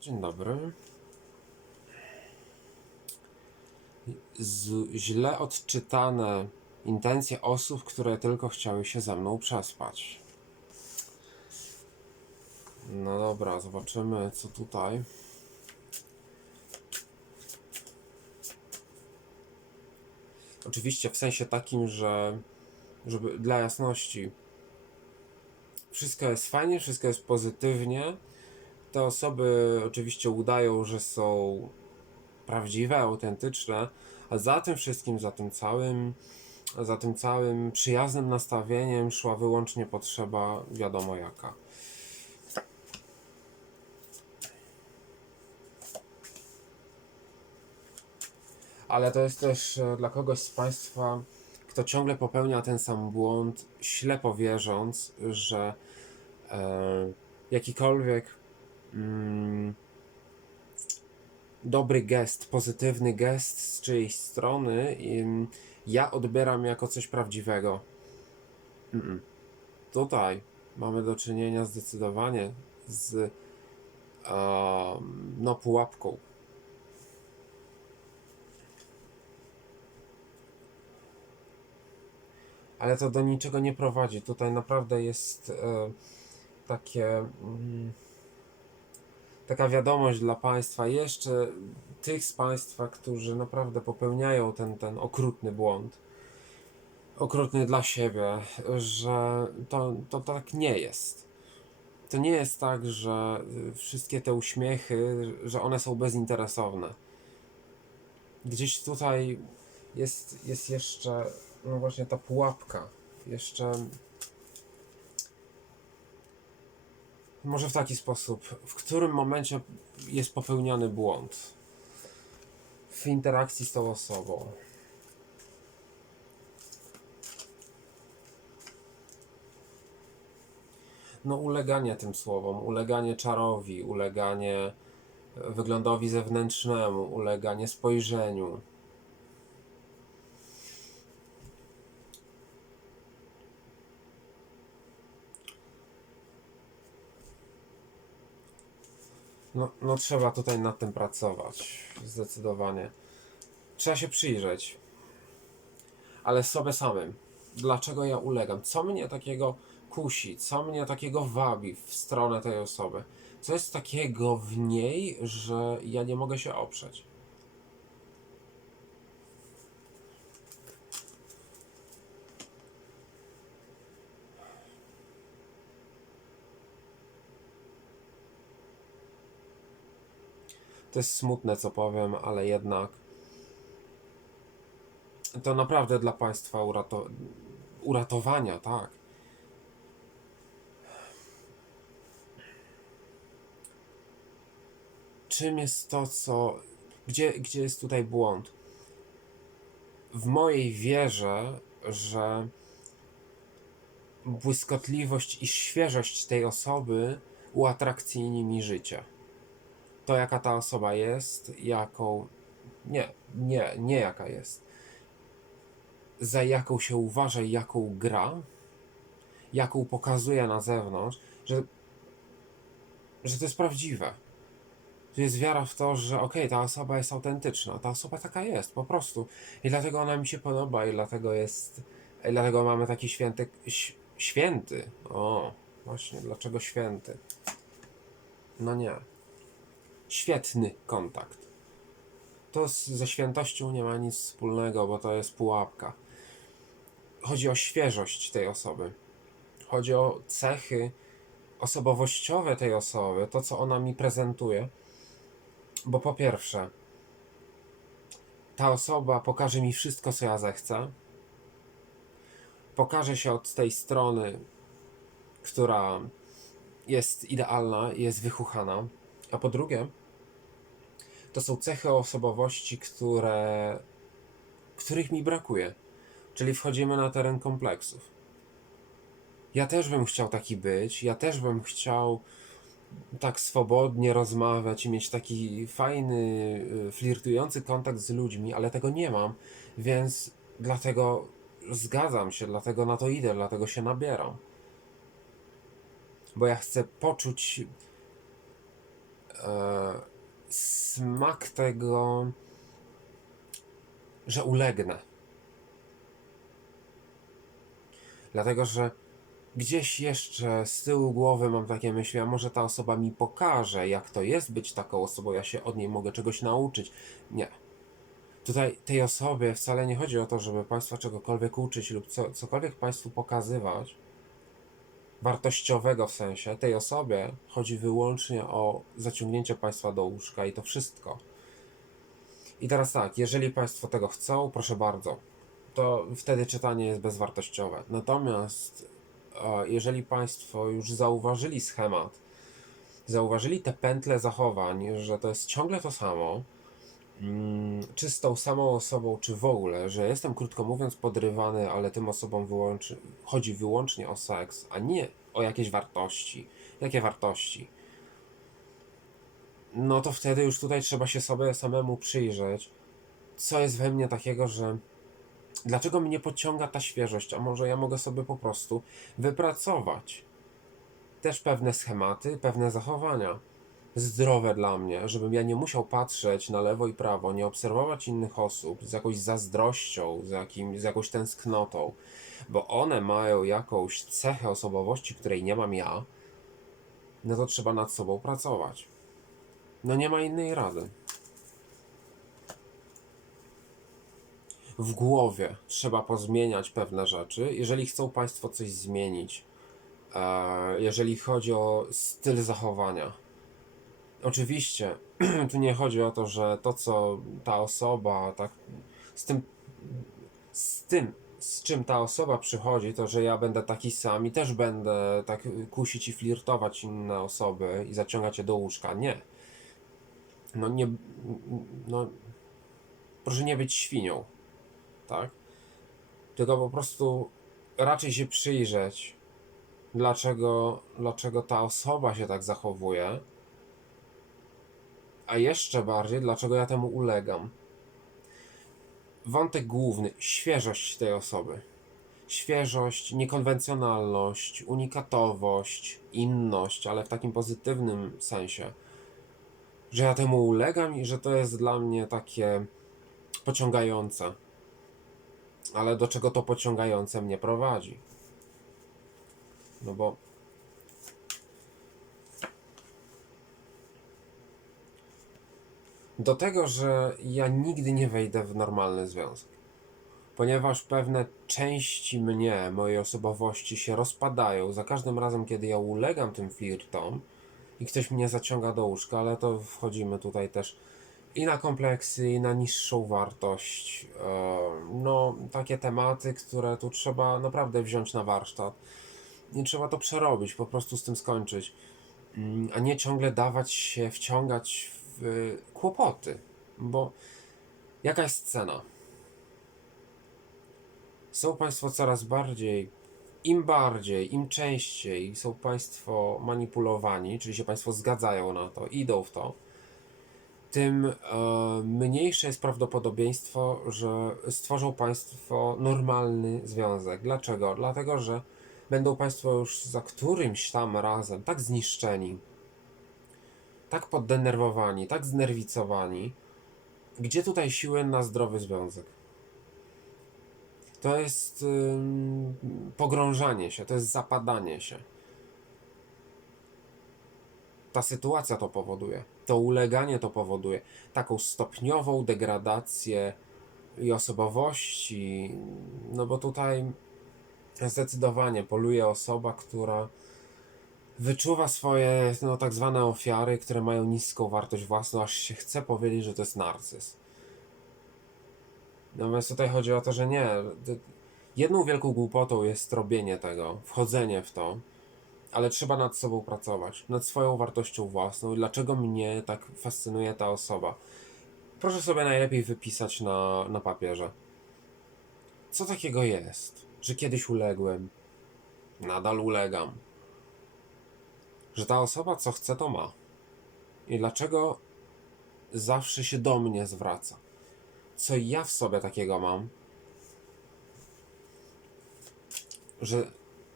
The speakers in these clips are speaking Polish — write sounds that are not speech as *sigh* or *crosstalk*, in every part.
Dzień dobry. Z, źle odczytane intencje osób, które tylko chciały się ze mną przespać. No dobra, zobaczymy co tutaj. Oczywiście w sensie takim, że żeby dla jasności wszystko jest fajnie, wszystko jest pozytywnie. Te osoby oczywiście udają, że są prawdziwe, autentyczne, a za tym wszystkim, za tym całym, za tym całym przyjaznym nastawieniem szła wyłącznie potrzeba wiadomo jaka. Ale to jest też e, dla kogoś z Państwa, kto ciągle popełnia ten sam błąd, ślepo wierząc, że e, jakikolwiek mm, dobry gest, pozytywny gest z czyjejś strony ja odbieram jako coś prawdziwego. Mm-mm. Tutaj mamy do czynienia zdecydowanie z e, no, pułapką. Ale to do niczego nie prowadzi. Tutaj naprawdę jest e, takie. Mm, taka wiadomość dla Państwa, jeszcze tych z Państwa, którzy naprawdę popełniają ten, ten okrutny błąd, okrutny dla siebie, że to, to tak nie jest. To nie jest tak, że wszystkie te uśmiechy, że one są bezinteresowne. Gdzieś tutaj jest, jest jeszcze, no właśnie ta pułapka, jeszcze Może w taki sposób. W którym momencie jest popełniany błąd w interakcji z tą osobą? No, uleganie tym słowom, uleganie czarowi, uleganie wyglądowi zewnętrznemu, uleganie spojrzeniu. No, no trzeba tutaj nad tym pracować. Zdecydowanie. Trzeba się przyjrzeć. Ale sobie samym. Dlaczego ja ulegam? Co mnie takiego kusi? Co mnie takiego wabi w stronę tej osoby? Co jest takiego w niej, że ja nie mogę się oprzeć? To jest smutne, co powiem, ale jednak to naprawdę dla Państwa urato uratowania, tak. Czym jest to, co. Gdzie, gdzie jest tutaj błąd? W mojej wierze, że błyskotliwość i świeżość tej osoby uatrakcyjni mi życie to jaka ta osoba jest, jaką. Nie, nie, nie jaka jest. Za jaką się uważa i jaką gra, jaką pokazuje na zewnątrz, że, że to jest prawdziwe. To jest wiara w to, że okej, okay, ta osoba jest autentyczna, ta osoba taka jest, po prostu. I dlatego ona mi się podoba, i dlatego jest. I dlatego mamy taki święty. Święty. O, właśnie, dlaczego święty? No nie świetny kontakt. To z, ze świętością nie ma nic wspólnego, bo to jest pułapka. Chodzi o świeżość tej osoby. Chodzi o cechy osobowościowe tej osoby, to co ona mi prezentuje. Bo po pierwsze, ta osoba pokaże mi wszystko, co ja zechcę. Pokaże się od tej strony, która jest idealna, jest wychuchana a po drugie, to są cechy osobowości, które, których mi brakuje. Czyli wchodzimy na teren kompleksów. Ja też bym chciał taki być, ja też bym chciał tak swobodnie rozmawiać i mieć taki fajny, y, flirtujący kontakt z ludźmi, ale tego nie mam, więc dlatego zgadzam się, dlatego na to idę, dlatego się nabieram. Bo ja chcę poczuć smak tego, że ulegnę. Dlatego, że gdzieś jeszcze z tyłu głowy mam takie myśli, a może ta osoba mi pokaże, jak to jest być taką osobą, ja się od niej mogę czegoś nauczyć. Nie. Tutaj tej osobie wcale nie chodzi o to, żeby Państwa czegokolwiek uczyć lub co, cokolwiek Państwu pokazywać wartościowego w sensie. Tej osobie chodzi wyłącznie o zaciągnięcie Państwa do łóżka i to wszystko. I teraz tak, jeżeli Państwo tego chcą, proszę bardzo, to wtedy czytanie jest bezwartościowe. Natomiast e, jeżeli Państwo już zauważyli schemat, zauważyli te pętle zachowań, że to jest ciągle to samo, czy z tą samą osobą, czy w ogóle, że jestem krótko mówiąc podrywany, ale tym osobom wyłączy, chodzi wyłącznie o seks, a nie o jakieś wartości. Jakie wartości? No to wtedy już tutaj trzeba się sobie samemu przyjrzeć, co jest we mnie takiego, że dlaczego mnie pociąga ta świeżość, a może ja mogę sobie po prostu wypracować też pewne schematy, pewne zachowania zdrowe dla mnie, żebym ja nie musiał patrzeć na lewo i prawo, nie obserwować innych osób z jakąś zazdrością, z, jakim, z jakąś tęsknotą, bo one mają jakąś cechę osobowości, której nie mam ja, no to trzeba nad sobą pracować. No nie ma innej rady. W głowie trzeba pozmieniać pewne rzeczy, jeżeli chcą Państwo coś zmienić, e, jeżeli chodzi o styl zachowania. Oczywiście, *clears throat* tu nie chodzi o to, że to, co ta osoba, tak, z tym, z tym, z czym ta osoba przychodzi, to, że ja będę taki sam i też będę tak kusić i flirtować inne osoby i zaciągać je do łóżka. Nie. No nie, no, proszę nie być świnią, tak? Tylko po prostu raczej się przyjrzeć, dlaczego, dlaczego ta osoba się tak zachowuje, a jeszcze bardziej, dlaczego ja temu ulegam. Wątek główny świeżość tej osoby. Świeżość, niekonwencjonalność, unikatowość, inność, ale w takim pozytywnym sensie. Że ja temu ulegam i że to jest dla mnie takie pociągające. Ale do czego to pociągające mnie prowadzi? No bo do tego, że ja nigdy nie wejdę w normalny związek. Ponieważ pewne części mnie, mojej osobowości się rozpadają za każdym razem, kiedy ja ulegam tym flirtom i ktoś mnie zaciąga do łóżka, ale to wchodzimy tutaj też i na kompleksy, i na niższą wartość. E, No, takie tematy, które tu trzeba naprawdę wziąć na warsztat. I trzeba to przerobić, po prostu z tym skończyć. Mm, A nie ciągle dawać się wciągać w kłopoty. Bo jaka jest cena? Są Państwo coraz bardziej, im bardziej, im częściej są Państwo manipulowani, czyli się Państwo zgadzają na to, idą w to, tym e, mniejsze jest prawdopodobieństwo, że stworzą Państwo normalny związek. Dlaczego? Dlatego, że będą Państwo już za którymś tam razem tak zniszczeni, tak poddenerwowani, tak znerwicowani, gdzie tutaj siły na zdrowy związek? To jest ym, pogrążanie się, to jest zapadanie się. Ta sytuacja to powoduje, to uleganie to powoduje, taką stopniową degradację i osobowości, no bo tutaj zdecydowanie poluje osoba, która wyczuwa swoje no, tak zwane ofiary, które mają niską wartość własną, aż się chce powiedzieć, że to jest narcyz. Natomiast tutaj chodzi o to, że nie. Jedną wielką głupotą jest robienie tego, wchodzenie w to, ale trzeba nad sobą pracować, nad swoją wartością własną. Dlaczego mnie tak fascynuje ta osoba? Proszę sobie najlepiej wypisać na, na papierze. Co takiego jest, że kiedyś uległem, nadal ulegam, że ta osoba co chce, to ma. I dlaczego zawsze się do mnie zwraca? Co ja w sobie takiego mam, że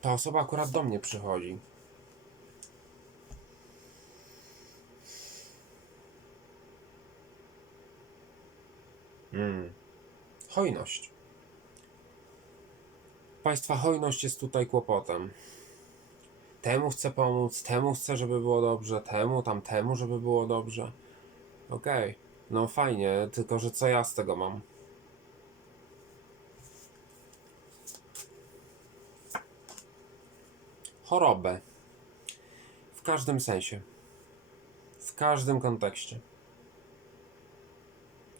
ta osoba akurat do mnie przychodzi? Mm. Hojność. Państwa hojność jest tutaj kłopotem. Temu chcę pomóc, temu chcę, żeby było dobrze, temu, tamtemu, żeby było dobrze. Okej, no fajnie, tylko że co ja z tego mam? Chorobę. W każdym sensie. W każdym kontekście.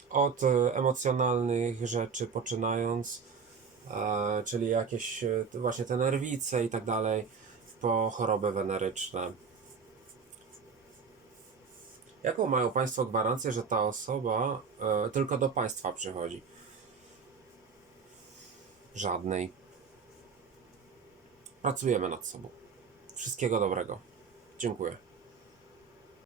Od e, emocjonalnych rzeczy poczynając, e, czyli jakieś e, właśnie te nerwice i tak dalej, po choroby weneryczne. Jaką mają Państwo gwarancję, że ta osoba e, tylko do Państwa przychodzi? Żadnej. Pracujemy nad sobą. Wszystkiego dobrego. Dziękuję.